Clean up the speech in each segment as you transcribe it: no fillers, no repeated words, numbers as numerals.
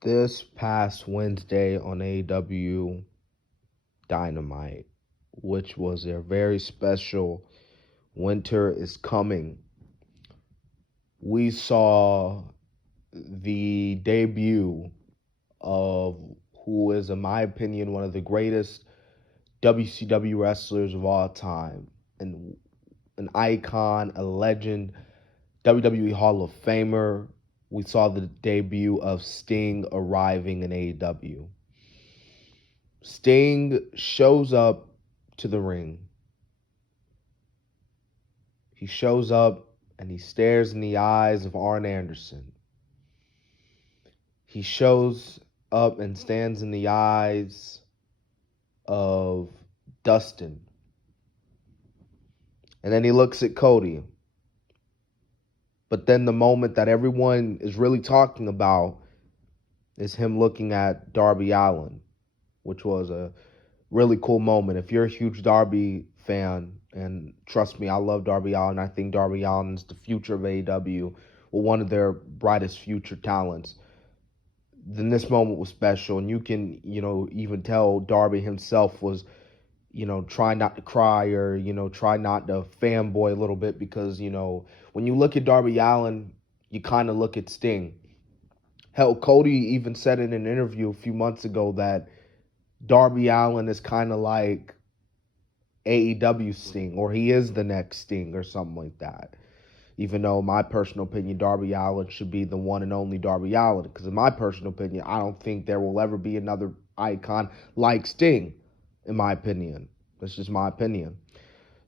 This past Wednesday on AEW Dynamite, which was a very special Winter is Coming, we saw the debut of who is, in my opinion, one of the greatest WCW wrestlers of all time, and an icon, a legend, WWE Hall of Famer. We saw the debut of Sting arriving in AEW. Sting shows up to the ring. He shows up and he stares in the eyes of Arn Anderson. He shows up and stands in the eyes of Dustin. And then he looks at Cody. But then the moment that everyone is really talking about is him looking at Darby Allin, which was a really cool moment. If you're a huge Darby fan, and trust me, I love Darby Allin. I think Darby Allin is the future of AEW, or one of their brightest future talents. Then this moment was special, and you can, even tell Darby himself was, trying not to cry or, try not to fanboy a little bit because, when you look at Darby Allin, you kind of look at Sting. Hell, Cody even said in an interview a few months ago that Darby Allin is kind of like AEW Sting, or he is the next Sting, or something like that. Even though, in my personal opinion, Darby Allin should be the one and only Darby Allin. Because, in my personal opinion, I don't think there will ever be another icon like Sting, in my opinion. That's just my opinion.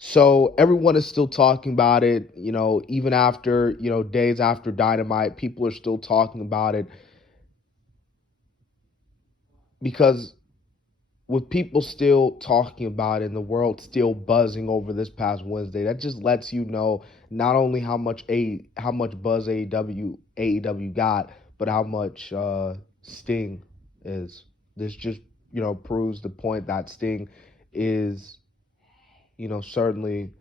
So, everyone is still talking about it. Even after, days after Dynamite, people are still talking about it. Because with people still talking about it and the world still buzzing over this past Wednesday, that just lets you know not only how much buzz AEW got, but how much Sting is. This just proves the point that Sting is certainly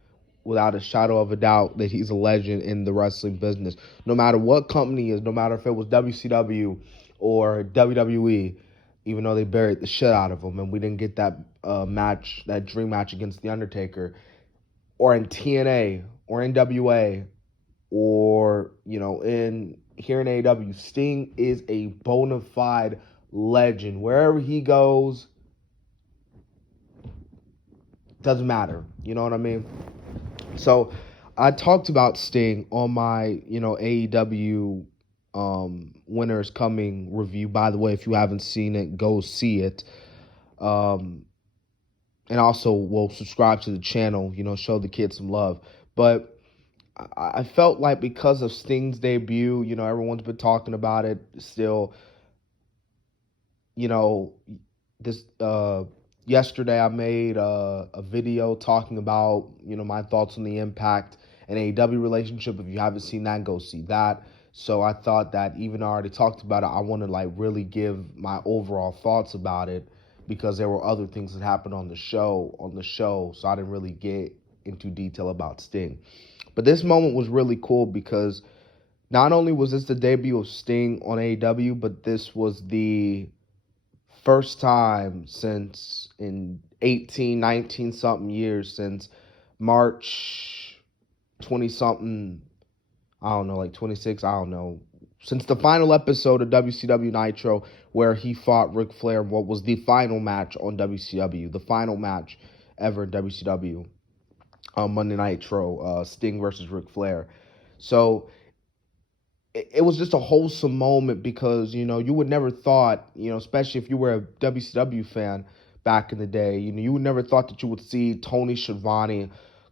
without a shadow of a doubt that he's a legend in the wrestling business. No matter what company is, no matter if it was WCW or WWE, even though they buried the shit out of him and we didn't get that match, that dream match against The Undertaker, or in TNA or NWA, or in here in AEW, Sting is a bona fide legend. Wherever he goes, doesn't matter. You know what I mean? So I talked about Sting on my, AEW Winners Coming review. By the way, if you haven't seen it, go see it. Um, and also will subscribe to the channel, show the kids some love. But I felt like because of Sting's debut, everyone's been talking about it still. This yesterday I made a video talking about my thoughts on the Impact and AEW relationship. If you haven't seen that, go see that. So I thought that even though I already talked about it, I want to really give my overall thoughts about it because there were other things that happened on the show. So I didn't really get into detail about Sting. But this moment was really cool because not only was this the debut of Sting on AEW, but this was the first time since in 18, 19 something years, since March 20 something, I don't know, like 26, I don't know, since the final episode of WCW Nitro where he fought Ric Flair in what was the final match on WCW, the final match ever in WCW on Monday Nitro, Sting versus Ric Flair. So it was just a wholesome moment because you would never thought, especially if you were a WCW fan back in the day, you would never thought that you would see Tony Schiavone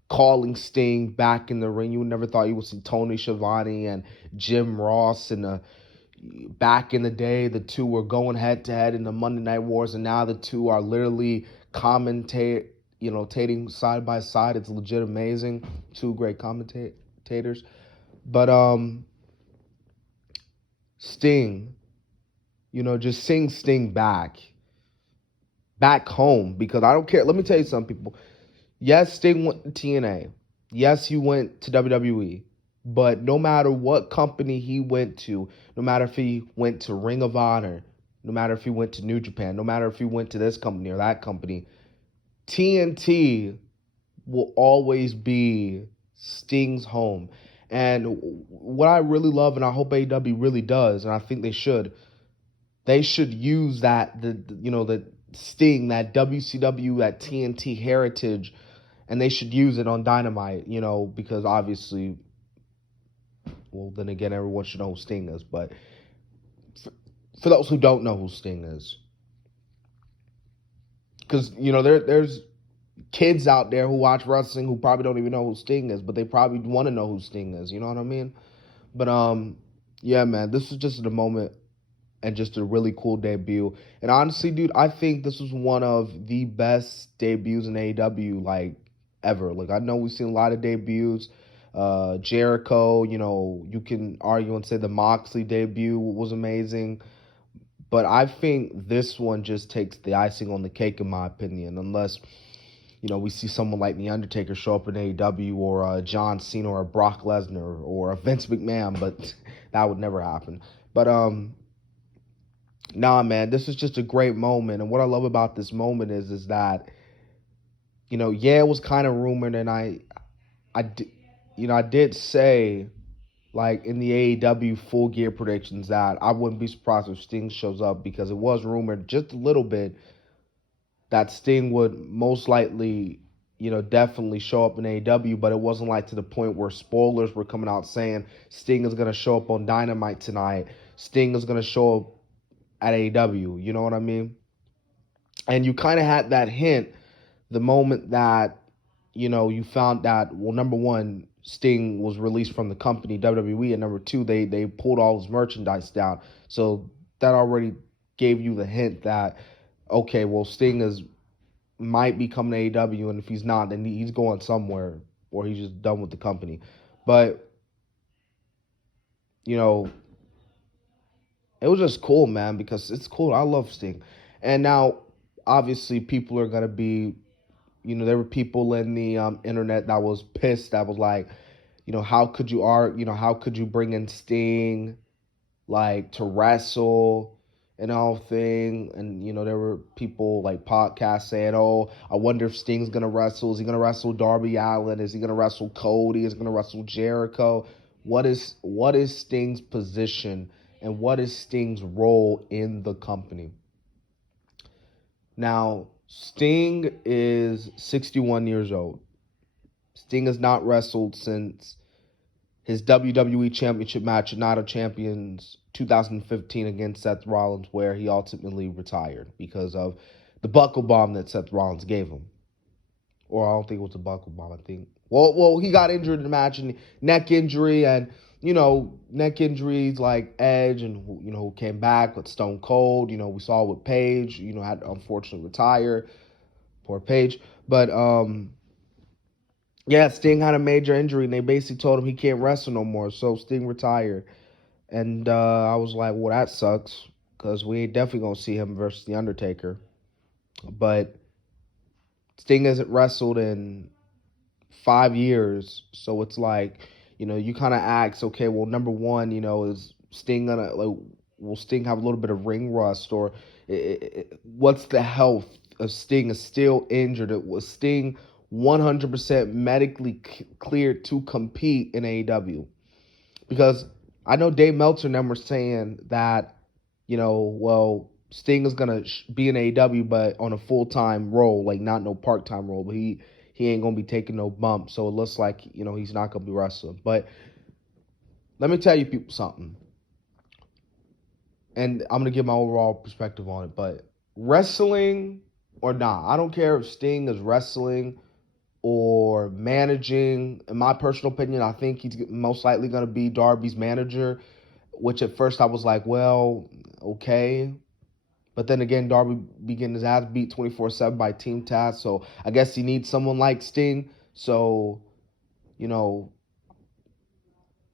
calling Sting back in the ring. You would never thought you would see Tony Schiavone and Jim Ross in the back in the day. The two were going head to head in the Monday Night Wars, and now the two are literally tating side by side. It's legit amazing. Two great commentators, but Sting, just sing Sting back home, because I don't care. Let me tell you something, people. Yes, Sting went to TNA. Yes, he went to WWE. But no matter what company he went to, no matter if he went to Ring of Honor, no matter if he went to New Japan, no matter if he went to this company or that company, TNT will always be Sting's home. And what I really love, and I hope AEW really does, and I think they should use that the Sting, that WCW, that TNT heritage, and they should use it on Dynamite, because obviously, well, then again, everyone should know who Sting is. But for those who don't know who Sting is, because there's kids out there who watch wrestling who probably don't even know who Sting is, but they probably want to know who Sting is. You know what I mean? But yeah, man, this was just a moment and just a really cool debut. And honestly, dude, I think this was one of the best debuts in AEW like ever. Like I know we've seen a lot of debuts. Jericho, you can argue and say the Moxley debut was amazing. But I think this one just takes the icing on the cake, in my opinion, unless we see someone like The Undertaker show up in AEW, or John Cena, or Brock Lesnar, or a Vince McMahon, but that would never happen. But nah, man, this is just a great moment, and what I love about this moment is that yeah, it was kind of rumored, and I did say, like, in the AEW Full Gear predictions, that I wouldn't be surprised if Sting shows up, because it was rumored just a little bit that Sting would most likely, definitely show up in AEW, but it wasn't like to the point where spoilers were coming out saying Sting is going to show up on Dynamite tonight. Sting is going to show up at AEW. You know what I mean? And you kind of had that hint the moment that, you found that, well, number one, Sting was released from the company, WWE, and number two, they pulled all his merchandise down. So that already gave you the hint that, okay, well, Sting might be coming to AEW, and if he's not, then he's going somewhere, or he's just done with the company. But, you know, it was just cool, man, because it's cool. I love Sting. And now, obviously, people are going to be, there were people in the internet that was pissed, that was like, how could how could you bring in Sting, like, to wrestle and all thing? And there were people, like, podcasts saying, oh, I wonder if Sting's gonna wrestle. Is he gonna wrestle Darby Allin? Is he gonna wrestle Cody? Is he gonna wrestle Jericho? What is Sting's position, and what is Sting's role in the company? Now, Sting is 61 years old. Sting has not wrestled since his WWE Championship match at Night of Champions 2015 against Seth Rollins, where he ultimately retired because of the buckle bomb that Seth Rollins gave him. Or I don't think it was a buckle bomb, I think. Well, he got injured in the match, and neck injury, and neck injuries like Edge, and who came back with Stone Cold. We saw with Paige, had to unfortunately retire. Poor Paige. But yeah, Sting had a major injury, and they basically told him he can't wrestle no more. So Sting retired, and I was like, well, that sucks, because we ain't definitely gonna see him versus the Undertaker. But Sting hasn't wrestled in 5 years, so it's like, you kind of ask, okay, well, number one, is Sting gonna, like, will Sting have a little bit of ring rust, or what's the health of Sting? Is still injured? Was Sting 100% medically cleared to compete in AEW? Because I know Dave Meltzer and them were saying that, well, Sting is gonna be in AEW, but on a full-time role, like, not no part-time role, but he ain't gonna be taking no bump. So it looks like, he's not gonna be wrestling. But let me tell you people something, and I'm gonna give my overall perspective on it. But wrestling or not, I don't care if Sting is wrestling or managing. In my personal opinion, I think he's most likely going to be Darby's manager, which at first I was like, well, okay. But then again, Darby be getting his ass beat 24/7 by Team Taz, so I guess he needs someone like Sting. So,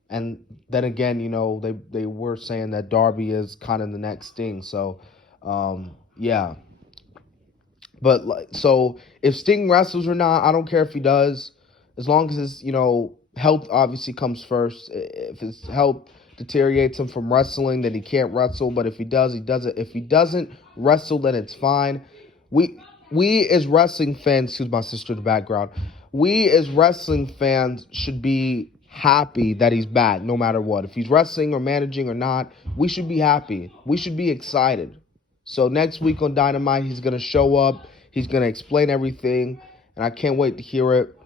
and then again, they were saying that Darby is kind of the next Sting. So, yeah. But so if Sting wrestles or not, I don't care if he does, as long as his health obviously comes first. If his health deteriorates him from wrestling, then he can't wrestle. But if he does, he does it. If he doesn't wrestle, then it's fine. We as wrestling fans, excuse my sister in the background, we as wrestling fans should be happy that he's back no matter what. If he's wrestling or managing or not, we should be happy. We should be excited. So next week on Dynamite, he's going to show up. He's going to explain everything, and I can't wait to hear it.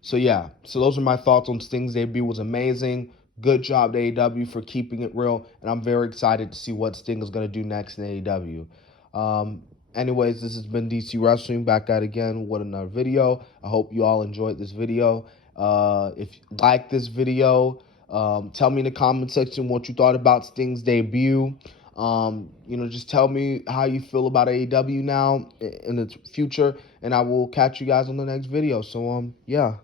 So yeah, so those are my thoughts on Sting's debut. It was amazing. Good job to AEW for keeping it real, and I'm very excited to see what Sting is going to do next in AEW. Anyways, this has been DC Wrestling, back at again with another video. I hope you all enjoyed this video. If you like this video, tell me in the comment section what you thought about Sting's debut. Just tell me how you feel about AEW now in the future, and I will catch you guys on the next video. So, yeah.